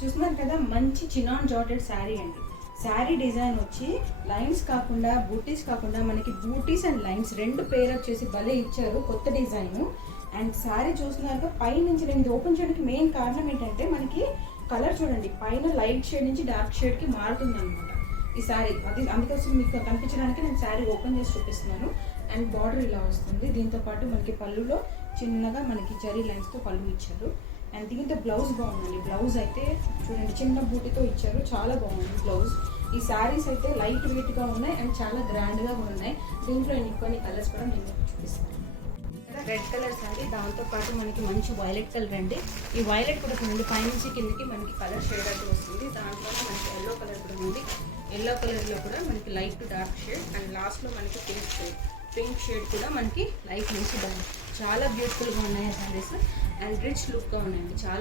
చూస్తున్నారు కదా, మంచి చినాన్ జాటెడ్ శారీ అండి. శారీ డిజైన్ వచ్చి లైన్స్ కాకుండా బూటీస్ కాకుండా మనకి బూటీస్ అండ్ లైన్స్ రెండు పేర్ వచ్చేసి భలే ఇచ్చారు, కొత్త డిజైన్. అండ్ శారీ చూస్తున్నారు పై నుంచి నేను ఓపెన్ చేయడానికి మెయిన్ కారణం ఏంటంటే మనకి కలర్ చూడండి, పైన లైట్ షేడ్ నుంచి డార్క్ షేడ్కి మారుతుంది అనమాట ఈ శారీ. అది అందుకోసం మీకు కనిపించడానికి నేను శారీ ఓపెన్ చేసి చూపిస్తున్నాను. అండ్ బార్డర్ ఇలా వస్తుంది. దీంతో పాటు మనకి పళ్ళులో చిన్నగా మనకి జరీ లైన్స్తో పళ్ళు ఇచ్చారు. అండ్ దీంతో బ్లౌజ్ బాగుందండి. బ్లౌజ్ అయితే చూడండి చిన్న బూటీతో ఇచ్చారు, చాలా బాగుంది బ్లౌజ్. ఈ శారీస్ అయితే లైట్ వెయిట్గా ఉన్నాయి అండ్ చాలా గ్రాండ్గా కూడా ఉన్నాయి. దీంట్లో కొన్ని కలర్స్ కూడా నేను చూపిస్తాను. రెడ్ కలర్ శారీ, దాంతోపాటు మనకి మంచి వైలెట్ కలర్ అండి. ఈ వైలెట్ కూడా చూడండి పైనుంచి కిందకి మనకి కలర్ షేడ్ అయితే వస్తుంది. దాంట్లోనే మనకి ఎల్లో కలర్ కూడా ఉంది. ఎల్లో కలర్లో కూడా మనకి light to dark shade and లాస్ట్లో మనకి పింక్ షేడ్ కూడా మనకి లైట్ నుంచి డార్క్. చాలా బ్యూటిఫుల్గా ఉన్నాయి శారీస్ అండ్ రిచ్ లుక్గా ఉన్నాయండి. చాలా